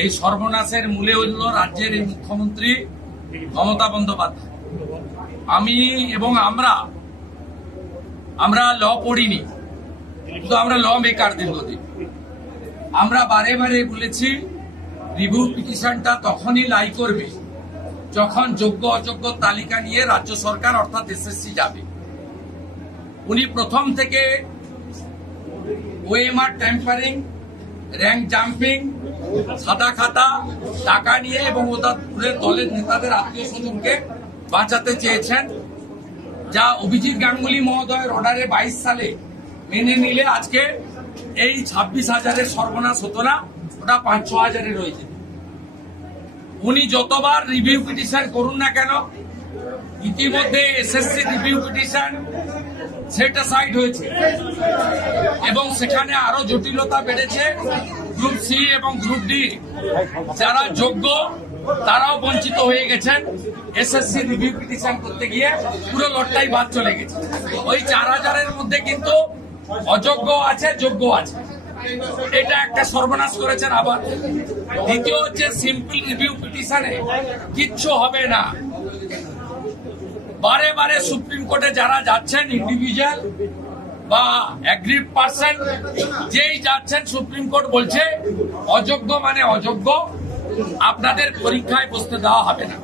এই সর্বনাশের মূলে হইল রাজ্যের এই মুখ্যমন্ত্রী মমতা বন্দ্যোপাধ্যায়। আমি এবং আমরা ল পড়িনি, কিন্তু আমরা ল মেকার দীর্ঘদিন। আমরা বারে বারে বলেছি রিভিউ পিটিশনটা তখনই লাই করবে যখন যোগ্য অযোগ্য তালিকা নিয়ে রাজ্য সরকার অর্থাৎ এসএসসি যাবে। উনি প্রথম থেকে ওএমআর ট্যাম্পারিং, র্যাঙ্ক জাম্পিং, সাদা খাতা, টাকা নিয়ে এবং ওদের দলের নেতাদের আত্মীয় স্বজনকে বাঁচাতে চেয়েছেন, যা অভিজিৎ গাঙ্গুলি মহোদয়ের অর্ডারে 22 সালে মেনে নিলে আজকে এই 26,000-এর সর্বনাশ হতো না, ওটা 5-6,000-এ রয়েছে। উনি যতবার রিভিউ পিটিশন করুন না কেন, ইতিমধ্যে SSC review petition set aside হয়েছে এবং সেখানে আরো জটিলতা বেড়েছে। গ্রুপ সি এবং গ্রুপ ডি যারা যোগ্য তারাও বঞ্চিত হয়ে গেছেন। এসএসসি রিভিউ পিটিশন করতে গিয়ে পুরো লটটাই বাদ চলে গেছে। ওই 4,000-এর মধ্যে কিন্তু অযোগ্য আছে, যোগ্য আছে। এটা একটা সর্বনাশ করেছেন। আবার দ্বিতীয় হচ্ছে সিম্পল রিভিউ পিটিশনে কিচ্ছু হবে না। বারে বারে সুপ্রিম কোর্টে যারা যাচ্ছেন, ইন্ডিভিজুয়াল বা অ্যাগ্রিড পার্সন যেই যাচ্ছেন, সুপ্রিম কোর্ট বলছে অযোগ্য মানে অযোগ্য, আপনাদের পরীক্ষায় বসতে দেওয়া হবে না।